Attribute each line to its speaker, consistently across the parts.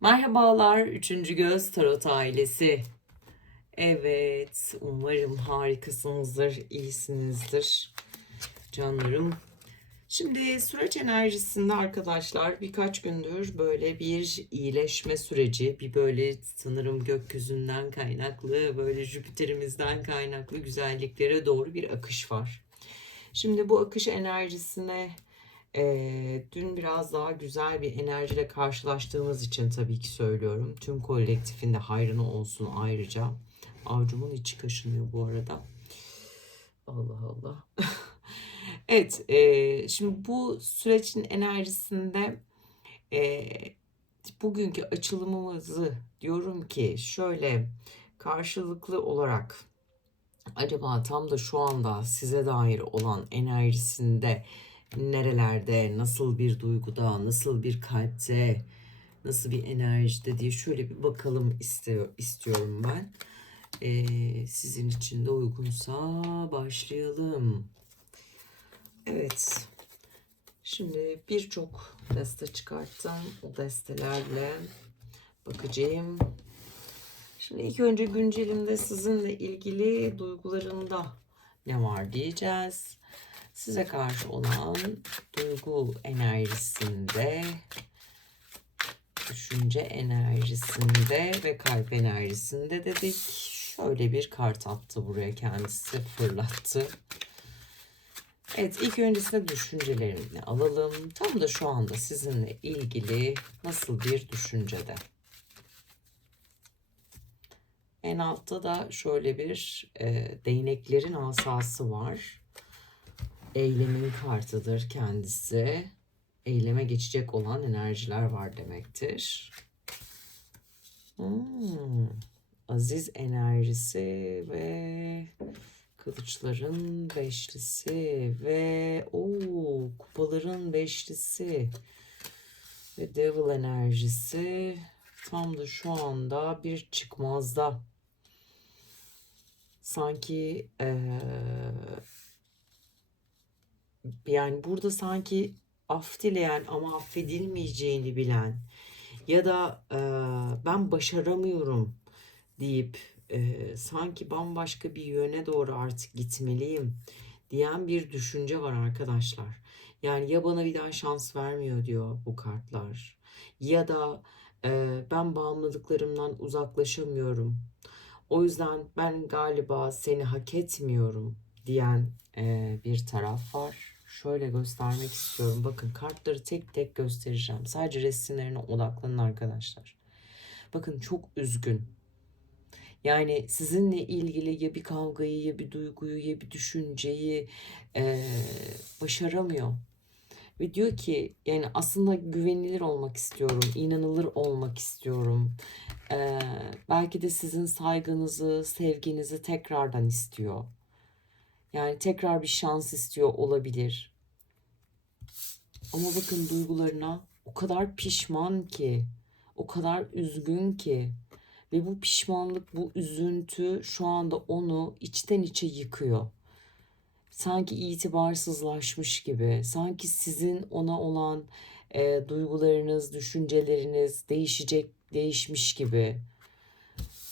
Speaker 1: Merhabalar, Üçüncü Göz Tarot ailesi. Evet, umarım harikasınızdır, iyisinizdir canlarım. Şimdi süreç enerjisinde arkadaşlar birkaç gündür böyle bir iyileşme süreci, bir böyle sanırım gökyüzünden kaynaklı, böyle Jüpiter'imizden kaynaklı güzelliklere doğru bir akış var. Şimdi bu akış enerjisine ee, dün biraz daha güzel bir enerjiyle karşılaştığımız için tabii ki söylüyorum. Tüm kolektifinde hayrına olsun ayrıca. Avcumun içi kaşınıyor bu arada. Allah Allah. evet, e, şimdi bu sürecin enerjisinde e, bugünkü açılımımızı diyorum ki şöyle karşılıklı olarak acaba tam da şu anda size dair olan enerjisinde nerelerde, nasıl bir duyguda, nasıl bir kalpte, nasıl bir enerjide diye şöyle bir bakalım istiyor, istiyorum ben. Ee, sizin için de uygunsa başlayalım. Evet. Şimdi birçok deste çıkarttım. O destelerle bakacağım. Şimdi ilk önce güncelimde sizinle ilgili duygularında ne var diyeceğiz size karşı olan duygu enerjisinde, düşünce enerjisinde ve kalp enerjisinde dedik. Şöyle bir kart attı buraya kendisi fırlattı. Evet ilk öncesinde düşüncelerini alalım. Tam da şu anda sizinle ilgili nasıl bir düşüncede. En altta da şöyle bir e, değneklerin asası var eylemin kartıdır kendisi. Eyleme geçecek olan enerjiler var demektir. Hmm, aziz enerjisi ve kılıçların beşlisi ve o kupaların beşlisi ve devil enerjisi tam da şu anda bir çıkmazda sanki ee, yani burada sanki af dileyen ama affedilmeyeceğini bilen ya da e, ben başaramıyorum deyip e, sanki bambaşka bir yöne doğru artık gitmeliyim diyen bir düşünce var arkadaşlar. Yani ya bana bir daha şans vermiyor diyor bu kartlar ya da e, ben bağımlılıklarımdan uzaklaşamıyorum. O yüzden ben galiba seni hak etmiyorum diyen e, bir taraf var şöyle göstermek istiyorum. Bakın kartları tek tek göstereceğim. Sadece resimlerine odaklanın arkadaşlar. Bakın çok üzgün. Yani sizinle ilgili ya bir kavgayı ya bir duyguyu ya bir düşünceyi e, başaramıyor. Ve diyor ki yani aslında güvenilir olmak istiyorum, inanılır olmak istiyorum. Ee, belki de sizin saygınızı, sevginizi tekrardan istiyor. Yani tekrar bir şans istiyor olabilir. Ama bakın duygularına o kadar pişman ki, o kadar üzgün ki ve bu pişmanlık, bu üzüntü şu anda onu içten içe yıkıyor. Sanki itibarsızlaşmış gibi, sanki sizin ona olan e, duygularınız, düşünceleriniz değişecek, değişmiş gibi.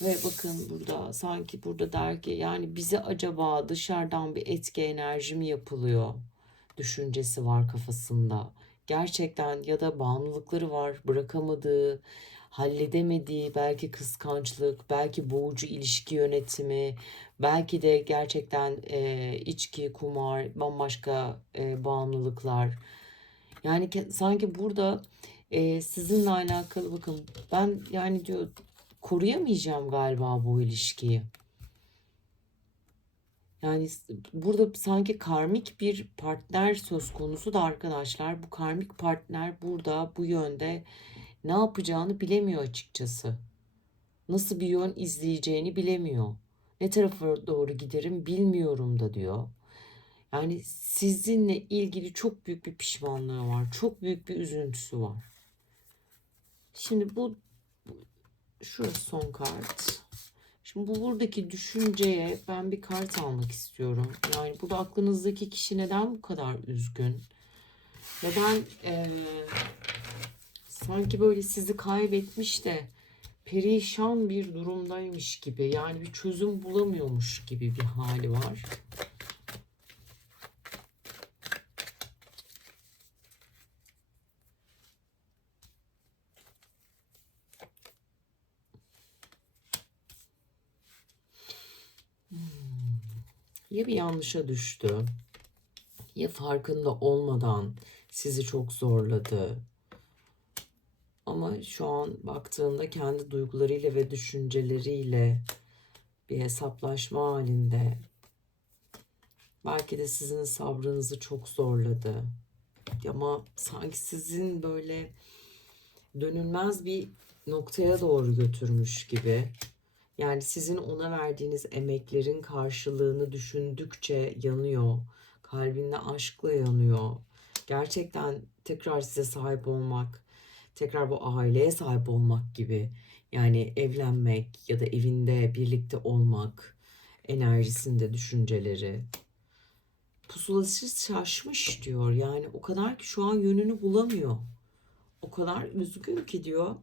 Speaker 1: Ve bakın burada sanki burada der ki yani bize acaba dışarıdan bir etki enerji mi yapılıyor? Düşüncesi var kafasında. Gerçekten ya da bağımlılıkları var bırakamadığı, halledemediği belki kıskançlık, belki boğucu ilişki yönetimi, belki de gerçekten e, içki, kumar, bambaşka e, bağımlılıklar. Yani sanki burada e, sizinle alakalı bakın ben yani diyor koruyamayacağım galiba bu ilişkiyi. Yani burada sanki karmik bir partner söz konusu da arkadaşlar. Bu karmik partner burada bu yönde ne yapacağını bilemiyor açıkçası. Nasıl bir yön izleyeceğini bilemiyor. Ne tarafa doğru giderim bilmiyorum da diyor. Yani sizinle ilgili çok büyük bir pişmanlığı var. Çok büyük bir üzüntüsü var. Şimdi bu Şurası son kart. Şimdi bu buradaki düşünceye ben bir kart almak istiyorum. Yani bu da aklınızdaki kişi neden bu kadar üzgün? Neden e, sanki böyle sizi kaybetmiş de perişan bir durumdaymış gibi. Yani bir çözüm bulamıyormuş gibi bir hali var. Ya bir yanlışa düştü, ya farkında olmadan sizi çok zorladı. Ama şu an baktığımda kendi duygularıyla ve düşünceleriyle bir hesaplaşma halinde. Belki de sizin sabrınızı çok zorladı. Ama sanki sizin böyle dönülmez bir noktaya doğru götürmüş gibi. Yani sizin ona verdiğiniz emeklerin karşılığını düşündükçe yanıyor. Kalbinde aşkla yanıyor. Gerçekten tekrar size sahip olmak, tekrar bu aileye sahip olmak gibi. Yani evlenmek ya da evinde birlikte olmak enerjisinde düşünceleri. Pusulası şaşmış diyor. Yani o kadar ki şu an yönünü bulamıyor. O kadar üzgün ki diyor.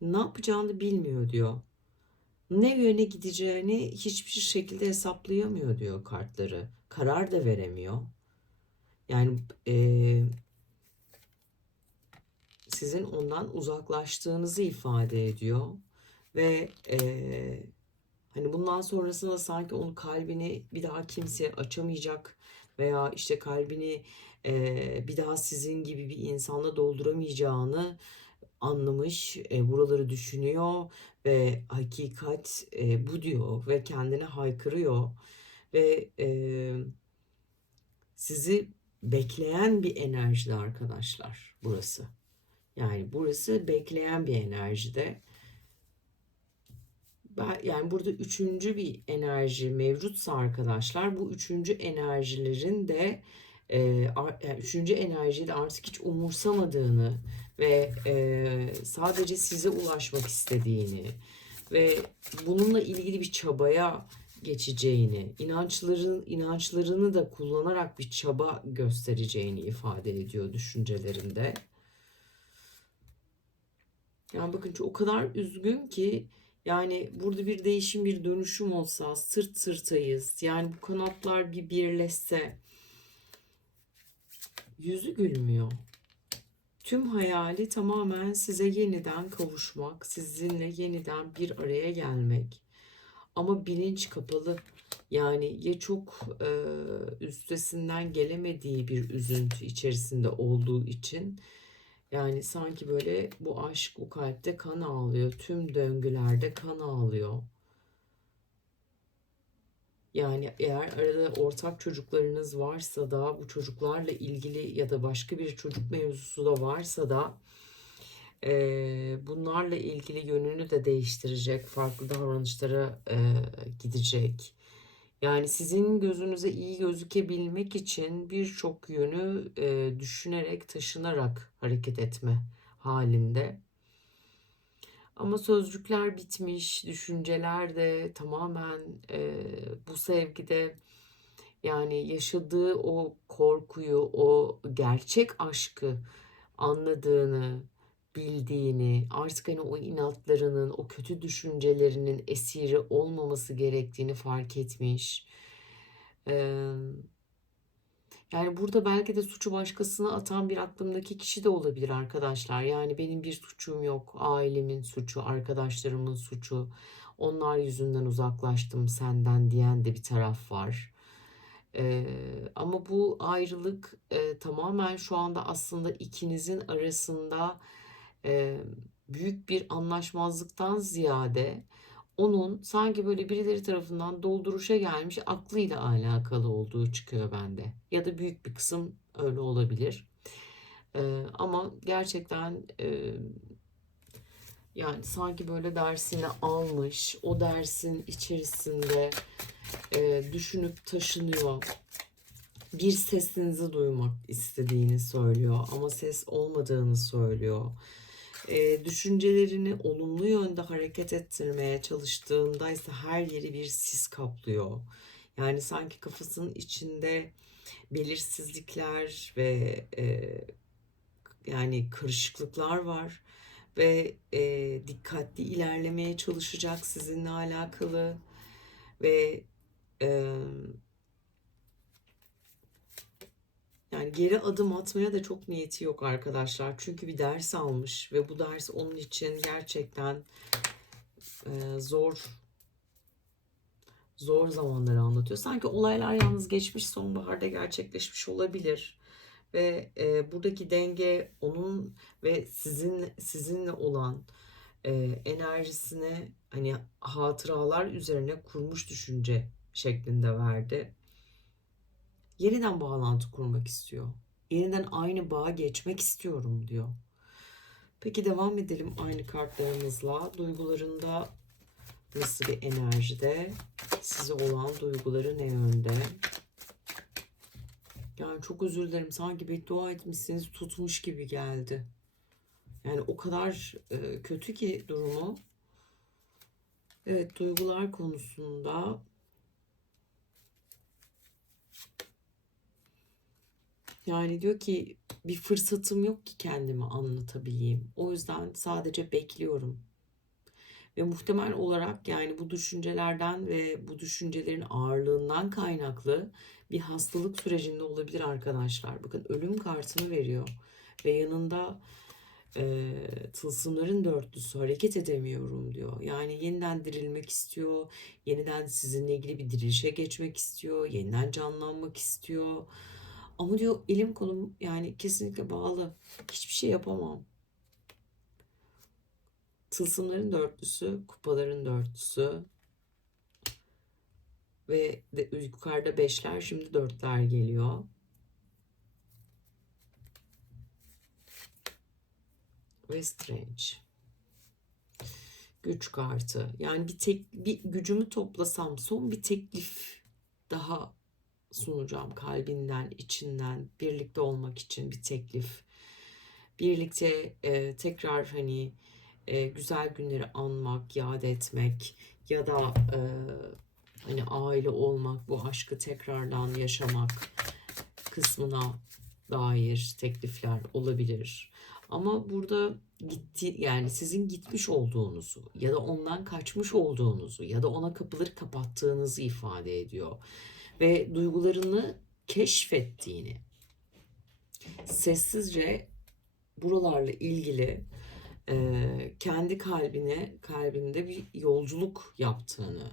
Speaker 1: Ne yapacağını bilmiyor diyor ne yöne gideceğini hiçbir şekilde hesaplayamıyor diyor kartları. Karar da veremiyor. Yani e, sizin ondan uzaklaştığınızı ifade ediyor ve e, hani bundan sonrasında sanki onun kalbini bir daha kimseye açamayacak veya işte kalbini e, bir daha sizin gibi bir insanla dolduramayacağını anlamış, e, buraları düşünüyor ve hakikat e, bu diyor ve kendine haykırıyor ve e, sizi bekleyen bir enerjide arkadaşlar burası. Yani burası bekleyen bir enerjide. Yani burada üçüncü bir enerji mevcutsa arkadaşlar bu üçüncü enerjilerin de e, üçüncü enerjiyi de artık hiç umursamadığını ve e, sadece size ulaşmak istediğini ve bununla ilgili bir çabaya geçeceğini, inançların inançlarını da kullanarak bir çaba göstereceğini ifade ediyor düşüncelerinde. Yani bakın o kadar üzgün ki yani burada bir değişim, bir dönüşüm olsa sırt sırtayız. Yani bu kanatlar bir birleşse yüzü gülmüyor. Tüm hayali tamamen size yeniden kavuşmak, sizinle yeniden bir araya gelmek. Ama bilinç kapalı. Yani ya çok e, üstesinden gelemediği bir üzüntü içerisinde olduğu için yani sanki böyle bu aşk o kalpte kan ağlıyor. Tüm döngülerde kan ağlıyor. Yani eğer arada ortak çocuklarınız varsa da bu çocuklarla ilgili ya da başka bir çocuk mevzusu da varsa da e, bunlarla ilgili yönünü de değiştirecek, farklı davranışlara e, gidecek. Yani sizin gözünüze iyi gözükebilmek için birçok yönü e, düşünerek, taşınarak hareket etme halinde. Ama sözcükler bitmiş, düşünceler de tamamen e, bu sevgide yani yaşadığı o korkuyu, o gerçek aşkı anladığını, bildiğini, artık hani o inatlarının, o kötü düşüncelerinin esiri olmaması gerektiğini fark etmiş. Ee, yani burada belki de suçu başkasına atan bir aklımdaki kişi de olabilir arkadaşlar. Yani benim bir suçum yok. Ailemin suçu, arkadaşlarımın suçu. Onlar yüzünden uzaklaştım senden diyen de bir taraf var. Ee, ama bu ayrılık e, tamamen şu anda aslında ikinizin arasında e, büyük bir anlaşmazlıktan ziyade onun sanki böyle birileri tarafından dolduruşa gelmiş aklıyla alakalı olduğu çıkıyor bende. Ya da büyük bir kısım öyle olabilir. Ee, ama gerçekten e, yani sanki böyle dersini almış, o dersin içerisinde e, düşünüp taşınıyor. Bir sesinizi duymak istediğini söylüyor ama ses olmadığını söylüyor e, düşüncelerini olumlu yönde hareket ettirmeye çalıştığında ise her yeri bir sis kaplıyor. Yani sanki kafasının içinde belirsizlikler ve e, yani karışıklıklar var ve e, dikkatli ilerlemeye çalışacak sizinle alakalı ve e, yani geri adım atmaya da çok niyeti yok arkadaşlar. Çünkü bir ders almış ve bu ders onun için gerçekten e, zor zor zamanları anlatıyor. Sanki olaylar yalnız geçmiş sonbaharda gerçekleşmiş olabilir ve e, buradaki denge onun ve sizin sizinle olan e, enerjisini hani hatıralar üzerine kurmuş düşünce şeklinde verdi. Yeniden bağlantı kurmak istiyor. Yeniden aynı bağa geçmek istiyorum diyor. Peki devam edelim aynı kartlarımızla. Duygularında nasıl bir enerjide? Size olan duyguları ne yönde? Yani çok özür dilerim. Sanki beddua etmişsiniz tutmuş gibi geldi. Yani o kadar e, kötü ki durumu. Evet duygular konusunda yani diyor ki bir fırsatım yok ki kendimi anlatabileyim. O yüzden sadece bekliyorum. Ve muhtemel olarak yani bu düşüncelerden ve bu düşüncelerin ağırlığından kaynaklı bir hastalık sürecinde olabilir arkadaşlar. Bakın ölüm kartını veriyor ve yanında e, tılsımların dörtlüsü hareket edemiyorum diyor. Yani yeniden dirilmek istiyor, yeniden sizinle ilgili bir dirilişe geçmek istiyor, yeniden canlanmak istiyor. Ama diyor elim kolum yani kesinlikle bağlı. Hiçbir şey yapamam. Tılsımların dörtlüsü, kupaların dörtlüsü ve de, yukarıda beşler şimdi dörtler geliyor. Ve Strange. Güç kartı. Yani bir tek bir gücümü toplasam son bir teklif daha sunacağım kalbinden, içinden birlikte olmak için bir teklif. Birlikte e, tekrar hani e, güzel günleri anmak, yad etmek ya da e, hani aile olmak, bu aşkı tekrardan yaşamak kısmına dair teklifler olabilir. Ama burada gitti yani sizin gitmiş olduğunuzu ya da ondan kaçmış olduğunuzu ya da ona kapıları kapattığınızı ifade ediyor. Ve duygularını keşfettiğini sessizce buralarla ilgili e, kendi kalbine kalbinde bir yolculuk yaptığını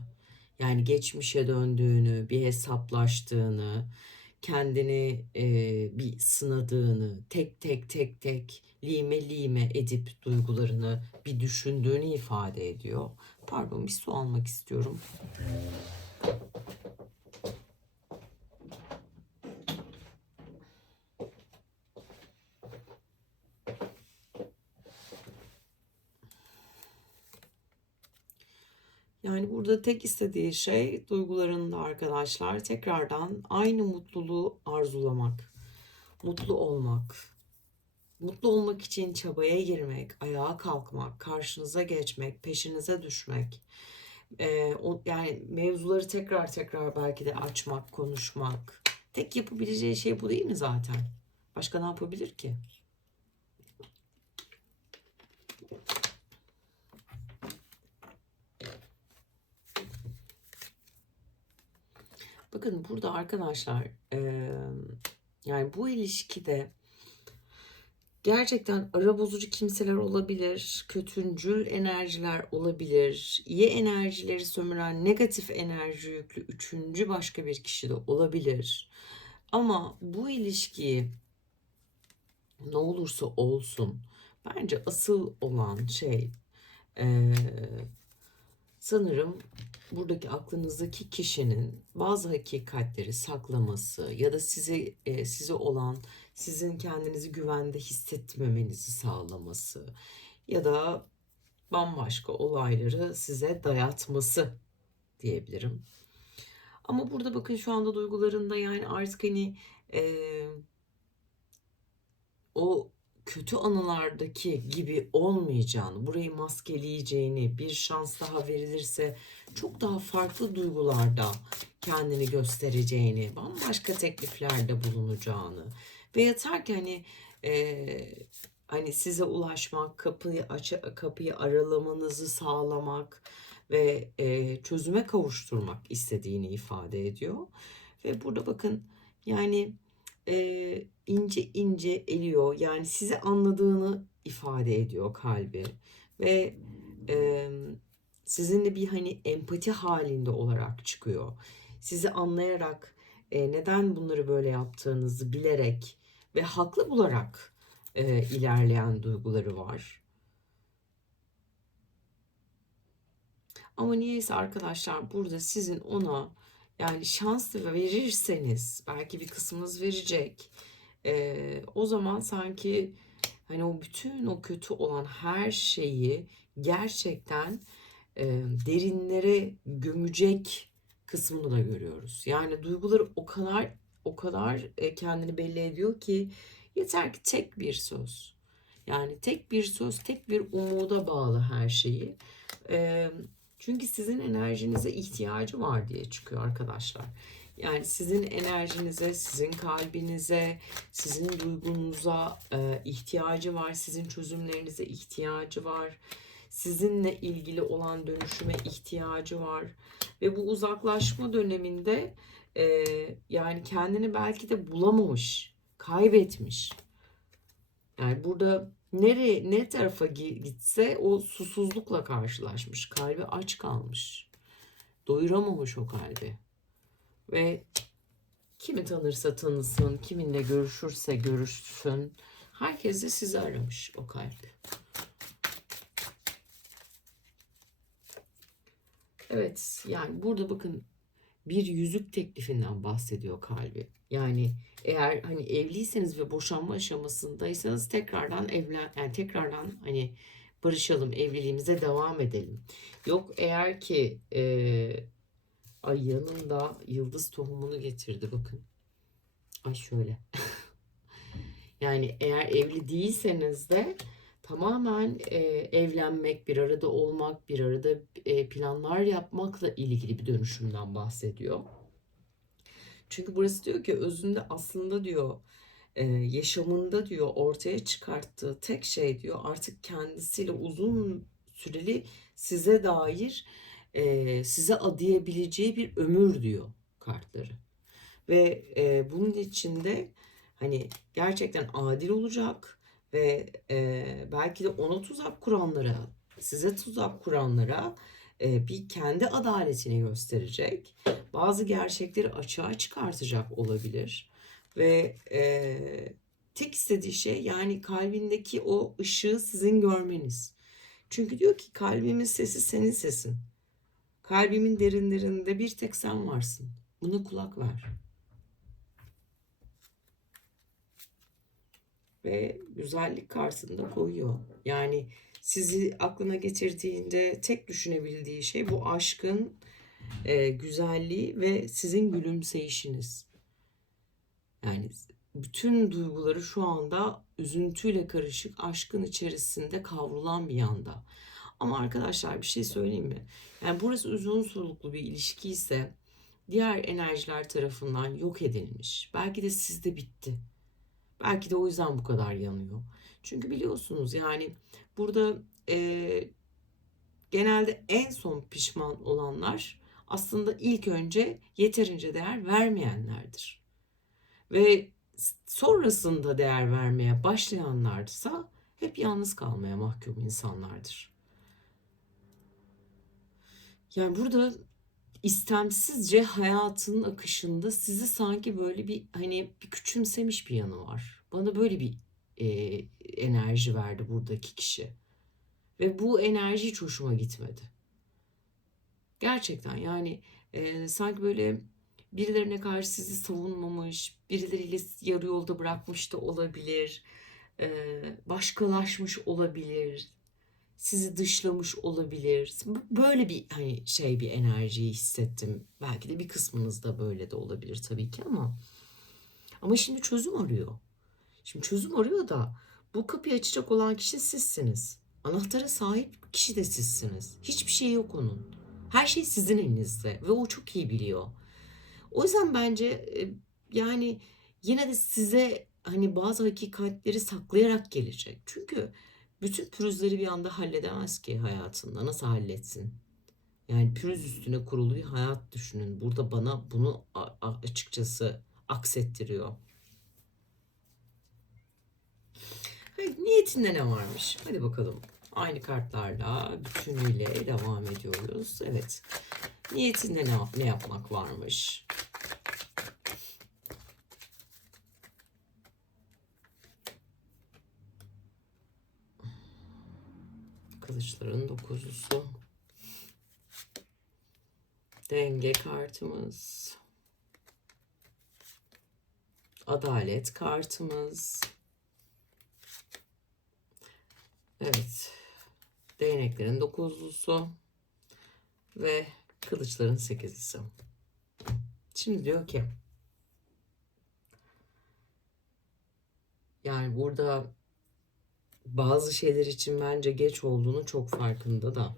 Speaker 1: yani geçmişe döndüğünü bir hesaplaştığını kendini e, bir sınadığını tek tek tek tek lime lime edip duygularını bir düşündüğünü ifade ediyor. Pardon bir su almak istiyorum. Yani burada tek istediği şey duygularında arkadaşlar tekrardan aynı mutluluğu arzulamak, mutlu olmak, mutlu olmak için çabaya girmek, ayağa kalkmak, karşınıza geçmek, peşinize düşmek. Ee, o, yani mevzuları tekrar tekrar belki de açmak, konuşmak. Tek yapabileceği şey bu değil mi zaten? Başka ne yapabilir ki? Bakın burada arkadaşlar e, yani bu ilişkide gerçekten ara bozucu kimseler olabilir, kötüncül enerjiler olabilir, iyi enerjileri sömüren negatif enerji yüklü üçüncü başka bir kişi de olabilir. Ama bu ilişkiyi ne olursa olsun bence asıl olan şey e, sanırım buradaki aklınızdaki kişinin bazı hakikatleri saklaması ya da sizi e, size olan sizin kendinizi güvende hissetmemenizi sağlaması ya da bambaşka olayları size dayatması diyebilirim. Ama burada bakın şu anda duygularında yani artık hani e, o kötü anılardaki gibi olmayacağını, burayı maskeleyeceğini, bir şans daha verilirse çok daha farklı duygularda kendini göstereceğini, bambaşka tekliflerde bulunacağını ve yeter ki hani Ee, hani size ulaşmak, kapıyı aç kapıyı aralamanızı sağlamak ve e, çözüme kavuşturmak istediğini ifade ediyor. Ve burada bakın yani e, ince ince eliyor. Yani sizi anladığını ifade ediyor kalbi. Ve e, sizinle bir hani empati halinde olarak çıkıyor. Sizi anlayarak e, neden bunları böyle yaptığınızı bilerek ve haklı bularak e, ilerleyen duyguları var. Ama niyeyse arkadaşlar burada sizin ona yani şans verirseniz belki bir kısmınız verecek. E, o zaman sanki hani o bütün o kötü olan her şeyi gerçekten e, derinlere gömecek kısmını da görüyoruz. Yani duyguları o kadar o kadar e, kendini belli ediyor ki yeter ki tek bir söz. Yani tek bir söz, tek bir umuda bağlı her şeyi. E, çünkü sizin enerjinize ihtiyacı var diye çıkıyor arkadaşlar. Yani sizin enerjinize, sizin kalbinize, sizin duygunuza e, ihtiyacı var. Sizin çözümlerinize ihtiyacı var. Sizinle ilgili olan dönüşüme ihtiyacı var. Ve bu uzaklaşma döneminde e, yani kendini belki de bulamamış, kaybetmiş. Yani burada nereye ne tarafa gitse o susuzlukla karşılaşmış. Kalbi aç kalmış. Doyuramamış o kalbi. Ve kimi tanırsa tanısın, kiminle görüşürse görüşsün. Herkes de sizi aramış o kalp. Evet yani burada bakın bir yüzük teklifinden bahsediyor kalbi. Yani eğer hani evliyseniz ve boşanma aşamasındaysanız tekrardan evlen yani tekrardan hani barışalım evliliğimize devam edelim. Yok eğer ki e, ay yanında yıldız tohumunu getirdi bakın. Ay şöyle. yani eğer evli değilseniz de tamamen e, evlenmek, bir arada olmak, bir arada e, planlar yapmakla ilgili bir dönüşümden bahsediyor. Çünkü burası diyor ki özünde aslında diyor e, yaşamında diyor ortaya çıkarttığı tek şey diyor artık kendisiyle uzun süreli size dair e, size adayabileceği bir ömür diyor kartları. Ve e, bunun içinde hani gerçekten adil olacak ve e, belki de ona tuzak kuranlara, size tuzak kuranlara e, bir kendi adaletini gösterecek. Bazı gerçekleri açığa çıkartacak olabilir. Ve e, tek istediği şey yani kalbindeki o ışığı sizin görmeniz. Çünkü diyor ki kalbimin sesi senin sesin. Kalbimin derinlerinde bir tek sen varsın. Buna kulak ver. Ve güzellik karşısında koyuyor. Yani sizi aklına getirdiğinde tek düşünebildiği şey bu aşkın e, güzelliği ve sizin gülümseyişiniz. Yani bütün duyguları şu anda üzüntüyle karışık aşkın içerisinde kavrulan bir yanda. Ama arkadaşlar bir şey söyleyeyim mi? Yani burası uzun soluklu bir ilişki ise diğer enerjiler tarafından yok edilmiş. Belki de sizde bitti. Belki de o yüzden bu kadar yanıyor. Çünkü biliyorsunuz yani burada e, genelde en son pişman olanlar aslında ilk önce yeterince değer vermeyenlerdir. Ve sonrasında değer vermeye başlayanlarsa hep yalnız kalmaya mahkum insanlardır. Yani burada istemsizce hayatının akışında sizi sanki böyle bir hani bir küçümsemiş bir yanı var. Bana böyle bir e, enerji verdi buradaki kişi. Ve bu enerji hiç hoşuma gitmedi. Gerçekten yani e, sanki böyle birilerine karşı sizi savunmamış, birileriyle yarı yolda bırakmış da olabilir, e, başkalaşmış olabilir, sizi dışlamış olabilir. Böyle bir hani şey bir enerjiyi hissettim. Belki de bir kısmınız da böyle de olabilir tabii ki ama ama şimdi çözüm arıyor. Şimdi çözüm arıyor da bu kapıyı açacak olan kişi sizsiniz. Anahtara sahip kişi de sizsiniz. Hiçbir şey yok onun. Her şey sizin elinizde ve o çok iyi biliyor. O yüzden bence e, yani yine de size hani bazı hakikatleri saklayarak gelecek. Çünkü bütün pürüzleri bir anda halledemez ki hayatında. Nasıl halletsin? Yani pürüz üstüne kurulu bir hayat düşünün. Burada bana bunu açıkçası aksettiriyor. Niyetinde ne varmış? Hadi bakalım. Aynı kartlarla bütünüyle devam ediyoruz. Evet. Niyetinde ne, ne yapmak varmış? Kılıçların dokuzlusu. Denge kartımız. Adalet kartımız. Evet. Değneklerin dokuzlusu ve kılıçların sekizlisi. Şimdi diyor ki yani burada bazı şeyler için bence geç olduğunu çok farkında da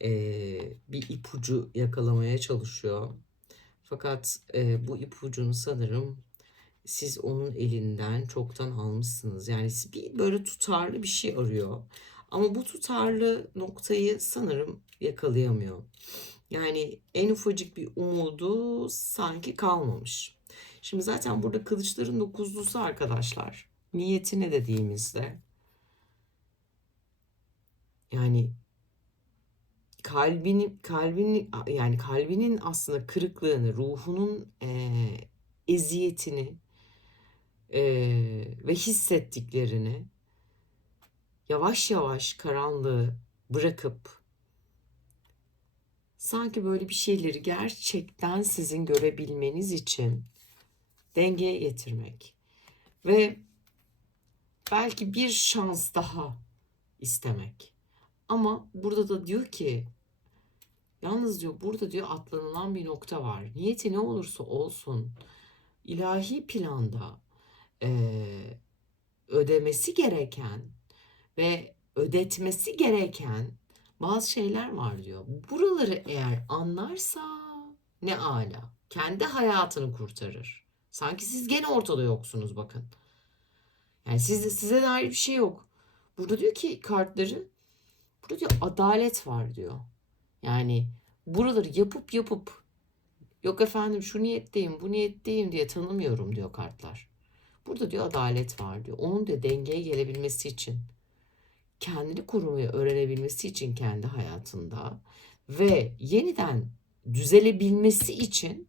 Speaker 1: eee, bir ipucu yakalamaya çalışıyor. Fakat eee, bu ipucunu sanırım siz onun elinden çoktan almışsınız. Yani bir böyle tutarlı bir şey arıyor. Ama bu tutarlı noktayı sanırım yakalayamıyor. Yani en ufacık bir umudu sanki kalmamış. Şimdi zaten burada kılıçların dokuzlusu arkadaşlar. Niyetine dediğimizde yani kalbinin kalbinin yani kalbinin aslında kırıklığını, ruhunun eee, eziyetini eee, ve hissettiklerini yavaş yavaş karanlığı bırakıp sanki böyle bir şeyleri gerçekten sizin görebilmeniz için dengeye getirmek ve belki bir şans daha istemek. Ama burada da diyor ki yalnız diyor burada diyor atlanılan bir nokta var. Niyeti ne olursa olsun ilahi planda eee, ödemesi gereken ve ödetmesi gereken bazı şeyler var diyor. Buraları eğer anlarsa ne ala. Kendi hayatını kurtarır. Sanki siz gene ortada yoksunuz bakın. Yani sizde size dair bir şey yok. Burada diyor ki kartları burada diyor adalet var diyor. Yani buraları yapıp yapıp yok efendim şu niyetteyim bu niyetteyim diye tanımıyorum diyor kartlar. Burada diyor adalet var diyor. Onun da dengeye gelebilmesi için kendini korumayı öğrenebilmesi için kendi hayatında ve yeniden düzelebilmesi için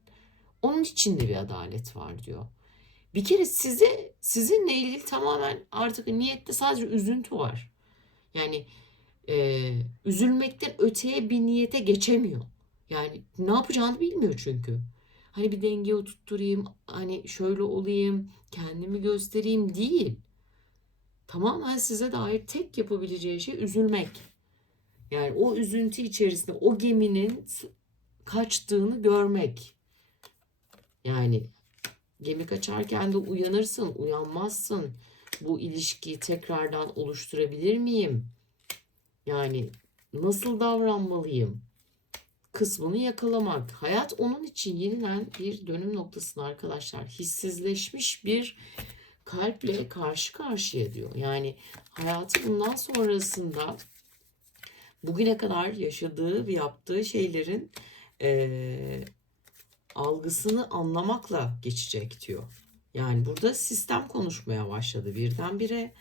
Speaker 1: onun içinde bir adalet var diyor. Bir kere size sizinle ilgili tamamen artık niyette sadece üzüntü var. Yani e, üzülmekten öteye bir niyete geçemiyor. Yani ne yapacağını bilmiyor çünkü. Hani bir denge oturtturayım, hani şöyle olayım, kendimi göstereyim değil. Tamamen size dair tek yapabileceği şey üzülmek. Yani o üzüntü içerisinde o geminin kaçtığını görmek. Yani gemi kaçarken de uyanırsın, uyanmazsın. Bu ilişkiyi tekrardan oluşturabilir miyim? Yani nasıl davranmalıyım? Kısmını yakalamak. Hayat onun için yeniden bir dönüm noktasında arkadaşlar. Hissizleşmiş bir kalple karşı karşıya diyor. Yani hayatı bundan sonrasında bugüne kadar yaşadığı ve yaptığı şeylerin eee, algısını anlamakla geçecek diyor. Yani burada sistem konuşmaya başladı birdenbire.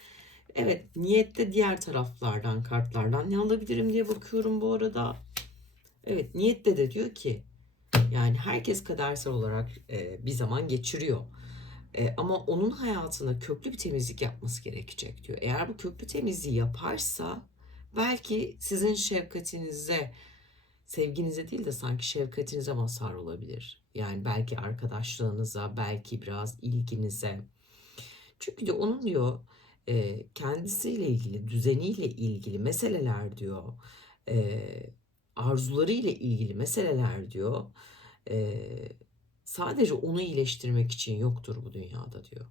Speaker 1: Evet niyette diğer taraflardan kartlardan ne alabilirim diye bakıyorum bu arada. Evet niyette de diyor ki yani herkes kadersel olarak e, bir zaman geçiriyor. E, ama onun hayatına köklü bir temizlik yapması gerekecek diyor. Eğer bu köklü temizliği yaparsa belki sizin şefkatinize, sevginize değil de sanki şefkatinize mazhar olabilir. Yani belki arkadaşlığınıza, belki biraz ilginize. Çünkü de onun diyor e, kendisiyle ilgili, düzeniyle ilgili meseleler diyor, e, arzularıyla ilgili meseleler diyor, e, sadece onu iyileştirmek için yoktur bu dünyada diyor.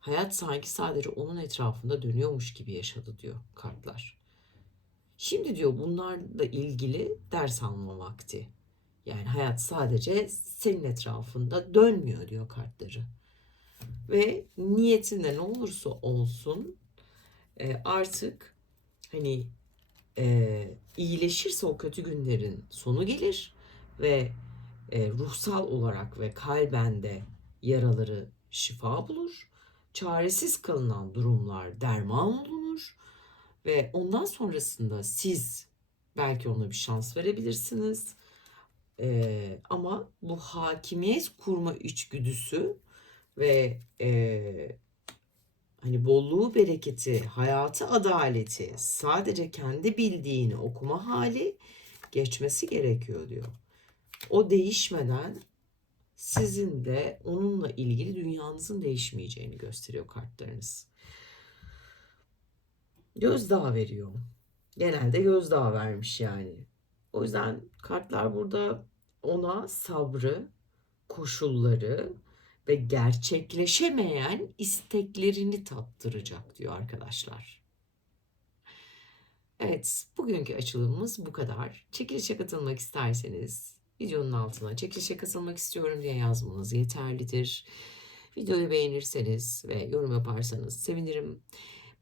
Speaker 1: Hayat sanki sadece onun etrafında dönüyormuş gibi yaşadı diyor kartlar. Şimdi diyor bunlarla ilgili ders alma vakti. Yani hayat sadece senin etrafında dönmüyor diyor kartları. Ve niyetinde ne olursa olsun e, artık hani e, iyileşirse o kötü günlerin sonu gelir ve e, ruhsal olarak ve kalben de yaraları şifa bulur. Çaresiz kalınan durumlar derman olunur ve ondan sonrasında siz belki ona bir şans verebilirsiniz. E, ama bu hakimiyet kurma içgüdüsü ve e, hani bolluğu, bereketi, hayatı, adaleti sadece kendi bildiğini okuma hali geçmesi gerekiyor diyor. O değişmeden sizin de onunla ilgili dünyanızın değişmeyeceğini gösteriyor kartlarınız. Gözdağı veriyor. Genelde gözdağı vermiş yani. O yüzden kartlar burada ona sabrı, koşulları ve gerçekleşemeyen isteklerini tattıracak diyor arkadaşlar. Evet, bugünkü açılımımız bu kadar. Çekilişe katılmak isterseniz videonun altına çekilişe katılmak istiyorum diye yazmanız yeterlidir. Videoyu beğenirseniz ve yorum yaparsanız sevinirim.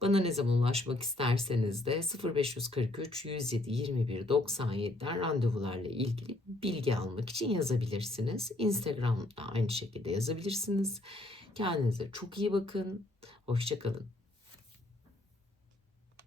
Speaker 1: Bana ne zaman ulaşmak isterseniz de 0543 107 21 97'den randevularla ilgili bilgi almak için yazabilirsiniz. Instagram'da aynı şekilde yazabilirsiniz. Kendinize çok iyi bakın. Hoşçakalın.